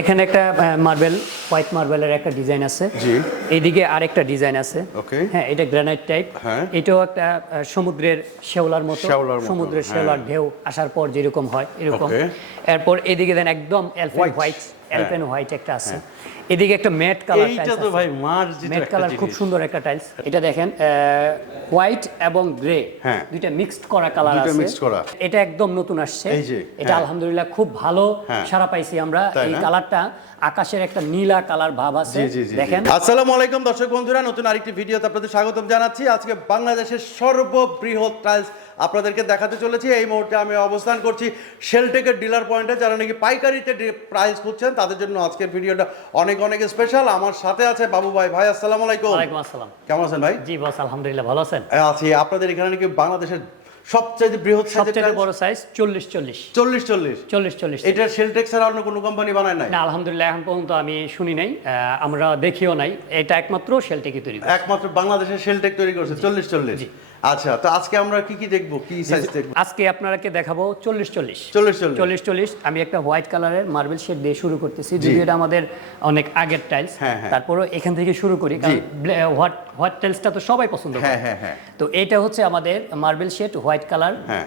এখানে একটা marble white মার্বেলের একটা ডিজাইন আছে জি। এইদিকে আরেকটা ডিজাইন আছে ওকে হ্যাঁ এটা গ্রানাইট টাইপ হ্যাঁ। এটাও একটা সমুদ্রের শেওলার মতো সমুদ্রের হ্যাঁ। শেওলার ঢেউ আসার পর যেরকম হয় এরকম. এরপর এদিকে দেন একদম এলফেন হোয়াইট হ্যাঁ। এলফেন হোয়াইট একটা আছে এদিকে একটা ম্যাট কালার এইটা তো ভাই মার্জিত ম্যাট কালার খুব সুন্দর একটা টাইলস এটা দেখেন হোয়াইট এবং গ্রে হ্যাঁ। দুইটা মিক্সড করা কালার দুইটা আছে। mixed করা। এটা একদম নতুন আসছে। এই যে, এটা হ্যাঁ। আলহামদুলিল্লাহ খুব ভালো হ্যাঁ। সারা পাইছি আমরা। এই কালারটা আকাশের একটা নীলা কালার ভাব আছে। দেখেন। আসসালামু আলাইকুম দর্শক বন্ধুরা নতুন আরেকটি ভিডিওতে আপনাদের স্বাগতম জানাচ্ছি। আজকে বাংলাদেশের সর্ববৃহৎ টাইলস আপনাদেরকে দেখাতে চলেছি। এই মুহূর্তে আমি অবস্থান করছি শেলটেকের ডিলার পয়েন্টে যারা নাকি পাইকারিতে প্রাইস খুঁজছেন তাদের জন্য আজকের ভিডিওটা অনেক অনেক স্পেশাল আমার সাথে আছে বাবু ভাই ভাই আসসালামু আলাইকুম। ওয়ালাইকুম আসসালাম। কেমন আছেন ভাই? জি বস আলহামদুলিল্লাহ ভালো আছেন? আছি। আপনাদের এখানে নাকি বাংলাদেশের সবচেয়ে বৃহৎ সবচেয়ে বড় সাইজ চল্লিশ চল্লিশ। চল্লিশ চল্লিশ। চল্লিশ চল্লিশ। এটা শেলটেক ছাড়া অন্য কোনো কোম্পানি বানায় নাই? না আলহামদুলিল্লাহ এখন পর্যন্ত আমি শুনি নাই। আমরা দেখিও নাই। এটা একমাত্র শেলটেকি তৈরি একমাত্র বাংলাদেশের শেলটেক তৈরি করছে। চল্লিশ চল্লিশ। আচ্ছা তো আজকে আমরা কি কি দেখব? কি সাইজ দেখব? আজকে আপনাকে দেখাবো চল্লিশ চল্লিশ। চল্লিশ চল্লিশ। চল্লিশ চল্লিশ। আমি একটা হোয়াইট কালারের মার্বেল শেড দিয়ে শুরু করতেছি যদিও এটা আমাদের অনেক আগের টাইলস হ্যাঁ, হ্যাঁ। তারপরে এখান থেকে শুরু করি কারণ হোয়াইট হোয়াইট টাইলসটা তো সবাই পছন্দ করে। হ্যাঁ হ্যাঁ হ্যাঁ। তো এটা হচ্ছে আমাদের মার্বেল শেড হোয়াইট কালার হ্যাঁ।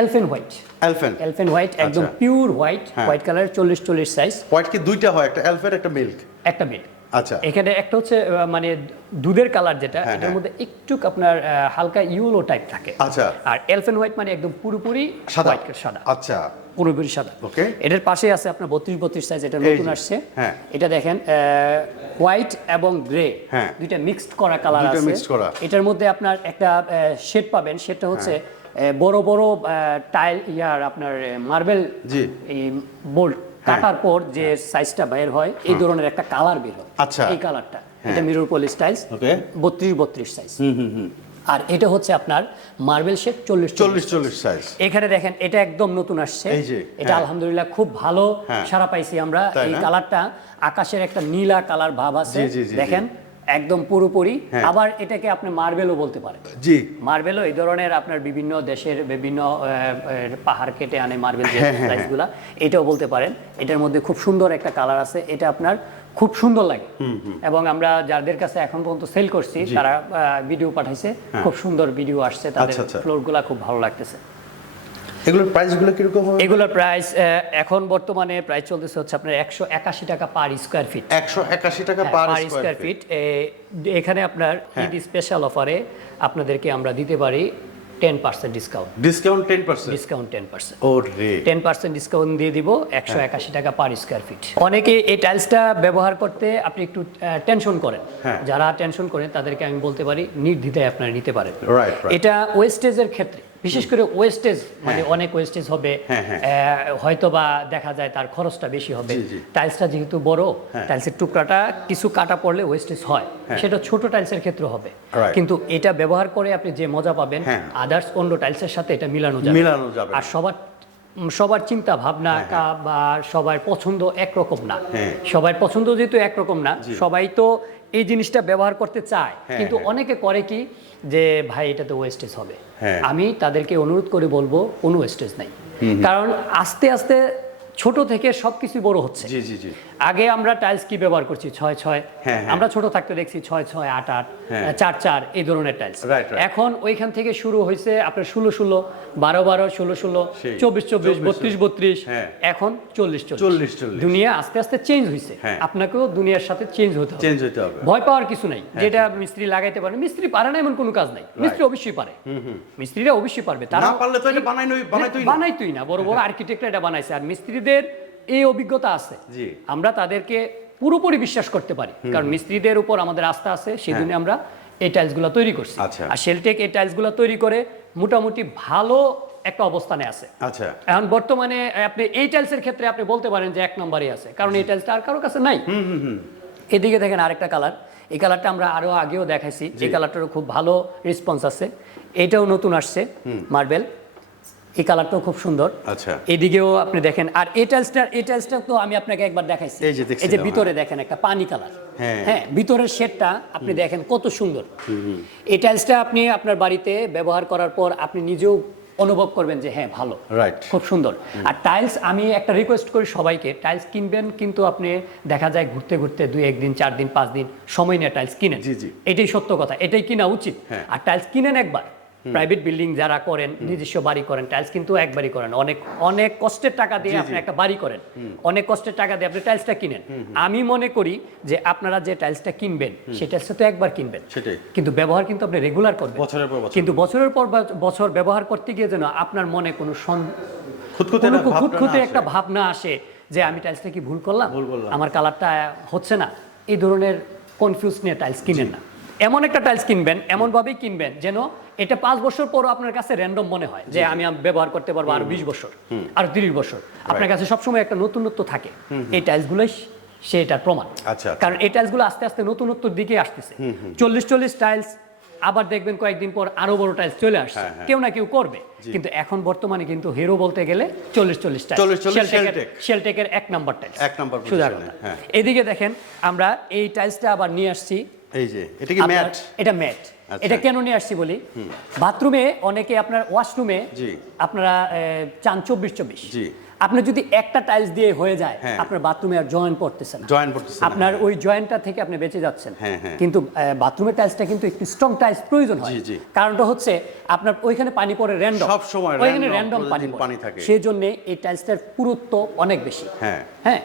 এলফেন হোয়াইট এলফেন এলফেন হোয়াইট একদম। পিওর হোয়াইট হ্যাঁ। হোয়াইট কালার চল্লিশ চল্লিশ সাইজ হোয়াইট কি দুইটা হয়? একটা এলফের একটা মিল্ক একটা বিট আচ্ছা এখানে একটা হচ্ছে আহ, মানে দুধের কালার যেটা হ্যাঁ, এটার হ্যাঁ। মধ্যে একটু আপনার হালকা ইউলো টাইপ থাকে আচ্ছা। আর এলফেন হোয়াইট মানে একদম পুরোপুরি সাদা সাদা আচ্ছা পুরোপুরি সাদা Okay. এটার পাশে আছে আপনার বত্রিশ বত্রিশ সাইজ এটা নতুন আসছে হ্যাঁ। এটা দেখেন হোয়াইট এবং গ্রে হ্যাঁ। দুইটা মিক্সড করা কালার আছে এটার মধ্যে আপনার একটা শেড পাবেন সেটা হচ্ছে বড় বড় টাইল ইয়ার আপনার মার্বেল জি। এই বোল্ট কাটার পর যে সাইজটা বের হয় এই ধরনের একটা কালার বের হয়। আচ্ছা। এই কালারটা এটা মিরর পলি স্টাইলস ওকে। বত্রিশ বত্রিশ সাইজ আর এটা হচ্ছে আপনার মার্বেল শেপ চল্লিশ চল্লিশ চল্লিশ সাইজ এখানে দেখেন এটা একদম নতুন আসছে। এই যে, এটা হ্যাঁ। আলহামদুলিল্লাহ খুব ভালো হ্যাঁ। সারা পাইছি আমরা। এই কালারটা আকাশের একটা নীলা কালার ভাব আছে। দেখেন একদম পুরোপুরি। হ্যাঁ। আবার এটাকে আপনি মার্বেলও বলতে পারেন। জি। মার্বেলও এই ধরনের আপনার বিভিন্ন দেশের বিভিন্ন পাহাড় কেটে আনে মার্বেল যে হ্যাঁ, হ্যাঁ, সাইজগুলা এটাও বলতে পারেন। এটার মধ্যে খুব সুন্দর একটা কালার আছে। এটা আপনার খুব সুন্দর লাগে। এবং আমরা যাদের কাছে এখন পর্যন্ত সেল করছি তারা ভিডিও পাঠাইছে। খুব সুন্দর ভিডিও আসছে। তাদের আচ্ছা, আচ্ছা। ফ্লোরগুলা খুব ভালো লাগতেছে। এগুলোর প্রাইসগুলো কীরকম হবে? এগুলোর প্রাইস এখন বর্তমানে প্রাইস চলতেছে হচ্ছে আপনার একশো একাশি টাকা পার স্কোয়ার ফিট। একশো একাশি টাকা পার পার স্কোয়ার ফিট। এখানে আপনার হ্যাঁ। ঈদ স্পেশাল অফারে আপনাদেরকে আমরা দিতে পারি ten percent discount discount ten percent discount ten percent ও টেন পার্সেন্ট ডিসকাউন্ট দিয়ে দিব একশো একাশি টাকা পার স্কোয়ার ফিট। অনেকে এই টাইলসটা ব্যবহার করতে আপনি একটু টেনশন করেন। হ্যাঁ। যারা টেনশন করেন তাদেরকে আমি বলতে পারি নির্দ্বিধায় আপনারা নিতে পারেন. এটা ওয়েস্টেজের ক্ষেত্রে। বিশেষ করে ওয়েস্টেজ মানে অনেক ওয়েস্টেজ হবে হ্যাঁ, হ্যাঁ। হয়তো বা দেখা যায় তার খরচটা বেশি হবে। টাইলসটা যেহেতু বড় হ্যাঁ। টাইলসের টুকরাটা কিছু কাটা পড়লে ওয়েস্টেজ হয় সেটা ছোট টাইলসের ক্ষেত্রে হবে কিন্তু এটা ব্যবহার করে আপনি যে মজা পাবেন হ্যাঁ। আদার্স অন্য টাইলসের সাথে এটা মিলানো যাবে মিলানো যাবে। আর সবার সবার চিন্তা ভাবনা বা সবার পছন্দ একরকম না হ্যাঁ। সবার পছন্দ যেহেতু একরকম না সবাই তো এই জিনিসটা ব্যবহার করতে চায় হ্যাঁ, কিন্তু হ্যাঁ। অনেকে করে কি যে ভাই এটা তো ওয়েস্টেজ হবে হ্যাঁ। আমি তাদেরকে অনুরোধ করে বলব কোনো ওয়েস্টেজ নাই কারণ আস্তে আস্তে ছোট থেকে সবকিছু বড় হচ্ছে। জি জি জি। আগে আমরা টাইলস কি ব্যবহার করছি? ছয় ছয়। হ্যাঁ, হ্যাঁ। আমরা ছোট থাকতে দেখছি ছয় ছয় আট আট হ্যাঁ। চার চার এই ধরনের টাইলস. এখন ওইখান থেকে শুরু হয়েছে আপনার ষোলো ষোলো বারো বারো ষোলো ষোলো চব্বিশ চব্বিশ বত্রিশ বত্রিশ। এখন চল্লিশ 40, 40 দুনিয়া আস্তে আস্তে চেঞ্জ হয়েছে। হ্যাঁ। আপনাকেও দুনিয়ার সাথে চেঞ্জ হতে হবে। চেঞ্জ হতে হবে। ভয় পাওয়ার কিছু নাই। যেটা মিস্ত্রি লাগাইতে পারে মিস্ত্রি পারে না এমন কোনো কাজ নাই। মিস্ত্রি অবশ্যই পারে। মিস্ত্রিরা অবশ্যই পারবে। তারা না পারলে তো এটা বানাই বানাইতোই না। বড় বড় আর্কিটেক্টরা এটা বানাইছে। আর মিস্ত্রিদের এই অভিজ্ঞতা আছে। আমরা তাদেরকে পুরোপুরি বিশ্বাস করতে পারি। কারণ মিস্ত্রিদের উপর আমাদের আস্থা আছে সেই জন্য আমরা এই টাইলসগুলো তৈরি করছি। আচ্ছা। আর শেলটেক এই টাইলসগুলো তৈরি করে মোটামুটি ভালো একটা অবস্থানে আছে। আচ্ছা। এখন বর্তমানে আপনি এই টাইলসের ক্ষেত্রে আপনি বলতে পারেন যে এক নম্বরে আছে। কারণ এই টাইলসটা আর কারও কাছে নাই। এদিকে দেখেন আরেকটা কালার। এই কালারটা আমরা আরও আগেও দেখাইছি। এই কালারটারও খুব ভালো রেসপন্স আছে। এটাও নতুন আসছে মার্বেল এই কালারটাও খুব সুন্দর। আচ্ছা। এদিকেও আপনি দেখেন আর এই টাইলসটা এই টাইলসটা তো আমি আপনাকে একবার দেখাইছি। এই যে এই যে ভিতরে দেখেন একটা পানি কালার। হ্যাঁ। হ্যাঁ ভিতরের শেডটা আপনি দেখেন কত সুন্দর। এই টাইলসটা আপনি আপনার বাড়িতে ব্যবহার করার পর আপনি নিজেও অনুভব করবেন যে হ্যাঁ ভালো। রাইট খুব সুন্দর। আর টাইলস আমি একটা রিকোয়েস্ট করি সবাইকে টাইলস কিনবেন কিন্তু আপনি দেখা যায় ঘুরতে ঘুরতে দুই একদিন চার দিন পাঁচ দিন সময় নিয়ে টাইলস কিনেন। জি, জি। এটাই সত্য কথা এটাই কিনা উচিত। হ্যাঁ। আর টাইলস কিনেন একবার। প্রাইভেট বিল্ডিং যারা করেন নিজস্ব বাড়ি করেন টাইলস কিন্তু একবারই করেন। অনেক অনেক কষ্টের টাকা দিয়ে আপনি একটা বাড়ি করেন। অনেক কষ্টের টাকা দিয়ে আপনি টাইলসটা কিনেন। আমি মনে করি যে আপনারা যে টাইলসটা কিনবেন সেই টাইলসটা তো একবার কিনবেন। সেটাই। কিন্তু ব্যবহার কিন্তু আপনি রেগুলার করবেন। বছরের পর কিন্তু বছরের পর বছর ব্যবহার করতে গিয়ে যেন আপনার মনে কোনো খুঁতখুঁতে একটা ভাবনা আসে যে আমি টাইলসটা কি ভুল করলাম? ভুল করলাম। আমার কালারটা হচ্ছে না। এই ধরনের কনফিউজ নিয়ে টাইলস কিনেন না। এমন একটা টাইলস কিনবেন এমন ভাবেই কিনবেন যেন এটা পাঁচ বছর পরও আপনার কাছে র্যান্ডম মনে হয় যে আমি ব্যবহার করতে পারব আরও বিশ বছর আর তিরিশ বছর। আপনার কাছে সবসময় একটা নতুনত্ব থাকে। এই টাইলসগুলোই সেটার প্রমাণ। আচ্ছা, আচ্ছা। কারণ এই টাইলসগুলো আস্তে আস্তে নতুনত্বর দিকে আসতেছে। চল্লিশ চল্লিশ টাইলস আবার দেখবেন কয়েকদিন পর আরও বড় টাইলস চলে আসছে। হ্যাঁ, হ্যাঁ। কেউ না কেউ করবে। কিন্তু এখন বর্তমানে কিন্তু হিরো বলতে গেলে চল্লিশ চল্লিশ টাইলস 40 40 শেলটেকের- শেলটেক। শেলটেকের এক নাম্বার টাইলস এক নাম্বার হ্যাঁ। এদিকে দেখেন আমরা এই টাইলসটা আবার নিয়ে আসছি এই যে এটা কি ম্যাট এটা ম্যাট আচ্ছা। এটা কেন নিয়ে আসছি বলি? বাথরুমে অনেকে আপনার ওয়াশরুমে আপনারা চান চব্বিশ চব্বিশ। যদি একটা টাইলস দিয়ে হয়ে যায় হ্যাঁ। আপনার বাথরুমে আর জয়েন্ট পড়তেছে না। জয়েন করতেছে আপনার ওই জয়েন্টটা থেকে আপনি বেঁচে যাচ্ছেন। হ্যাঁ, হ্যাঁ। কিন্তু বাথরুমের টাইলসটা কিন্তু একটু স্ট্রং টাইলস প্রয়োজন হয়। কারণটা হচ্ছে আপনার ওইখানে পানি পড়ে র্যান্ডম সব সময় ওইখানে র্যান্ডম পানি পানি থাকে। সেই জন্য এই টাইলসটার পুরুত্ব অনেক বেশি। হ্যাঁ। হ্যাঁ?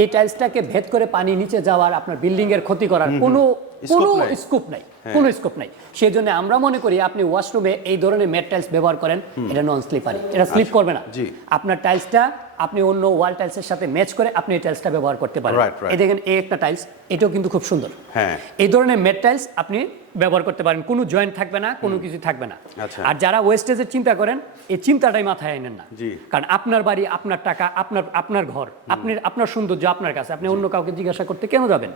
এই টাইলসটাকে ভেদ করে পানি নিচে যাওয়ার আপনার বিল্ডিং এর ক্ষতি করার কোনো কোনো। স্কোপ নাই কোনো স্কোপ নাই। সেই জন্য আমরা মনে করি আপনি ওয়াশরুমে এই ধরনের ম্যাট টাইলস ব্যবহার করেন এটা নন স্লিপারি এটা স্লিপ করবে না। জি। আপনার টাইলসটা আপনি অন্য ওয়াল টাইলসের সাথে ম্যাচ করে আপনি এই টাইলসটা ব্যবহার করতে পারেন. এই দেখেন এই একটা টাইলস এটাও কিন্তু খুব সুন্দর। হ্যাঁ। এই ধরনের ম্যাট টাইলস আপনি ব্যবহার করতে পারেন। কোনো জয়েন্ট থাকবে না কোনো কিছু থাকবে না। আচ্ছা। আর যারা ওয়েস্টেজের চিন্তা করেন এই চিন্তাটাই মাথায় আনেন না। কারণ আপনার বাড়ি আপনার টাকা আপনার আপনার ঘর আপনি আপনার সৌন্দর্য আপনার কাছে। আপনি অন্য কাউকে জিজ্ঞাসা করতে কেন যাবেন?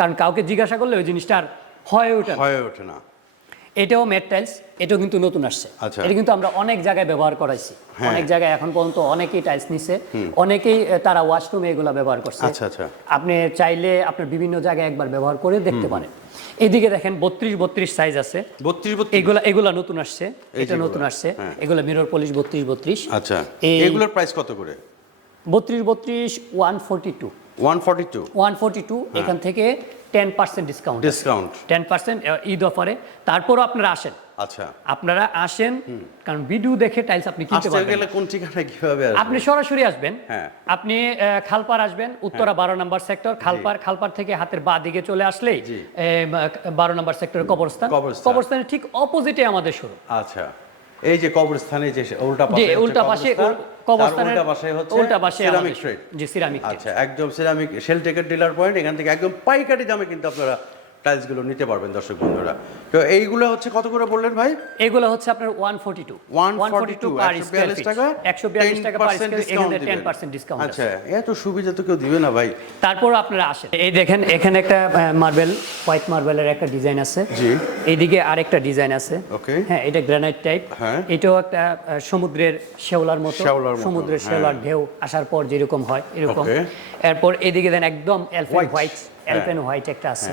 কারণ কাউকে জিজ্ঞাসা করলে ওই জিনিসটা আর হয়ে ওঠে হয়ে ওঠে না। এটাও ম্যাট টাইলস এটাও কিন্তু নতুন আসছে। আচ্ছা। এটা কিন্তু আমরা অনেক জায়গায় ব্যবহার করাইছি। হ্যাঁ। অনেক জায়গায় এখন পর্যন্ত অনেকেই টাইলস নিছে। অনেকেই তারা ওয়াশরুমে এগুলো ব্যবহার করছে। আচ্ছা, আচ্ছা। আপনি চাইলে আপনার বিভিন্ন জায়গায় একবার ব্যবহার করে দেখতে পারেন। এদিকে দেখেন বত্রিশ বত্রিশ সাইজ আছে। বত্রিশ এগুলা এগুলা নতুন আসছে। এটা নতুন আসছে। এগুলা মিরর পলিশ বত্রিশ বত্রিশ। আচ্ছা। এগুলোর প্রাইস কত করে? বত্রিশ বত্রিশ one forty two one forty two one forty two এখান থেকে ten percent discount discount ten percent Eid অফারে তারপরও আপনারা আসেন। আচ্ছা। আপনারা আসেন কারণ ভিডিও দেখে টাইলস আপনি কিনতে পারবেন গেলে কোন ঠিকানায় কীভাবে আসবে? আপনি সরাসরি আসবেন। হ্যাঁ। আপনি খালপার আসবেন উত্তরা বারো নম্বর সেক্টর খালপার খালপার থেকে হাতের বা দিকে চলে আসলেই জি। এ, বারো নম্বর সেক্টরের কবরস্থান। কবরস্থানের ঠিক অপোজিটে আমাদের শুরু আচ্ছা। এই যে কবরস্থানে যে উল্টা পাশে উল্টা পাশে কবরস্থান, কবরস্থানের উল্টা পাশে হচ্ছে উল্টা পাশে সিরামিক স্ট্রিট ট্রেড জি সিরামিক আচ্ছা একদম সিরামিক শেলটেকের ডিলার পয়েন্ট এখান থেকে একদম পাইকারি দামে কিন্তু আপনারা টাইলসগুলো নিতে পারবেন দর্শক বন্ধুরা। তো এইগুলো হচ্ছে কত করে বললেন ভাই? এগুলো হচ্ছে আপনার ওয়ান ফোর্টি টু 142 পার 142 টাকা একশো বিয়াল্লিশ টাকা পার 10% এখানে টেন দিবেন। পার্সেন্ট ডিসকাউন্ট আচ্ছা এত সুবিধা তো কেউ দিবে না ভাই। তারপর আপনারা আসেন। এই দেখেন এখানে একটা মার্বেল হোয়াইট মার্বেলের একটা ডিজাইন আছে। জি। এইদিকে আরেকটা ডিজাইন আছে। Okay. হ্যাঁ এটা গ্রানাইট টাইপ হ্যাঁ। এটাও একটা সমুদ্রের শেওলার মতো। সমুদ্রের হ্যাঁ। শেওলার ঢেউ আসার পর যেরকম হয় এরকম। এরপর এদিকে দেন একদম White, হোয়াইট হ্যাঁ। এলপেন হোয়াইট একটা আছে।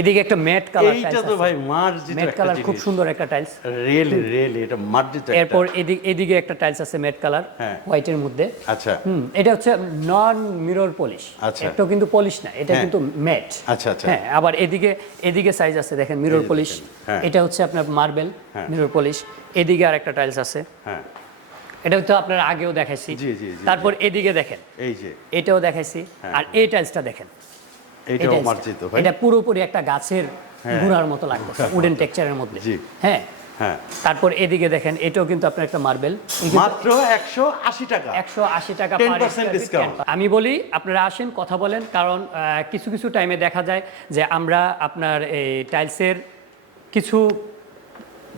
এদিকে একটা ম্যাট কালার এইটা তো ভাই মার্জিত ম্যাট কালার খুব সুন্দর একটা টাইলস রিয়েলি রিয়েলি এটা মার্জিত একটা। এরপর এদিকে এদিকে একটা টাইলস আছে ম্যাট কালার হ্যাঁ। হোয়াইটের মধ্যে। আচ্ছা। হুম এটা হচ্ছে নন মিরর পলিশ আচ্ছা। একটাও কিন্তু পলিশ না এটা হ্যাঁ। কিন্তু ম্যাট আচ্ছা, আচ্ছা। হ্যাঁ আবার এদিকে এদিকে সাইজ আছে দেখেন মিরর পলিশ হ্যাঁ। এটা হচ্ছে আপনার মার্বেল হ্যাঁ। মিরর পলিশ এদিকে আর একটা টাইলস আছে। হ্যাঁ। এটা তো আপনার আগেও দেখাইছি। তারপর এদিকে দেখেন। এই যে। এটাও দেখাইছি। হ্যাঁ। আর এই টাইলসটা দেখেন। এই মার্জিত ভাই। এটা পুরোপুরি একটা গাছের হ্যাঁ। গুঁড়ার মতো লাগতেছে উডেন টেক্সচারের মধ্যে। হ্যাঁ। হ্যাঁ। তারপর এদিকে দেখেন এটাও কিন্তু আপনার একটা মার্বেল মাত্র একশো আশি টাকা। একশো আশি টাকা 10% per square feet, discount। 10% আমি বলি আপনারা আসেন কথা বলেন কারণ কিছু কিছু টাইমে দেখা যায় যে আমরা আপনার এই টাইলসের কিছু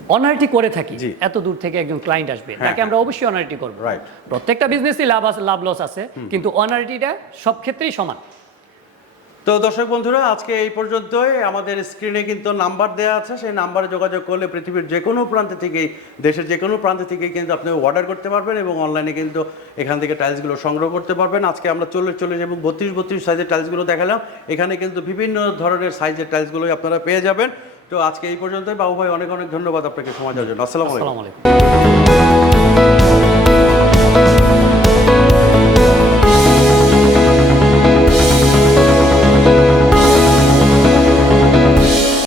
অনারিটি করে থাকি। এত দূর থেকে একজন ক্লায়েন্ট আসবে। হ্যাঁ, তাকে আমরা অবশ্যই অনারিটি করব। প্রত্যেকটা বিজনেসই লাভ আছে লাভ লস আছে কিন্তু অনারিটিটা সব ক্ষেত্রেই সমান। তো দর্শক বন্ধুরা, আজকে এই পর্যন্তই। আমাদের স্ক্রিনে কিন্তু নাম্বার দেওয়া আছে, সেই নাম্বারে যোগাযোগ করলে পৃথিবীর যে কোনো প্রান্ত থেকেই, দেশের যে কোনো প্রান্ত থেকেই কিন্তু আপনি অর্ডার করতে পারবেন এবং অনলাইনে কিন্তু এখান থেকে টাইলসগুলো সংগ্রহ করতে পারবেন। আজকে আমরা চল্লিশ চল্লিশ এবং বত্রিশ বত্রিশ সাইজের টাইলসগুলো দেখালাম। এখানে কিন্তু বিভিন্ন ধরনের সাইজের টাইলসগুলোই আপনারা পেয়ে যাবেন। তো আজকে এই পর্যন্তই। বাবু ভাই, অনেক অনেক ধন্যবাদ আপনাকে সময় দেওয়ার জন্য। আসসালামু আলাইকুম।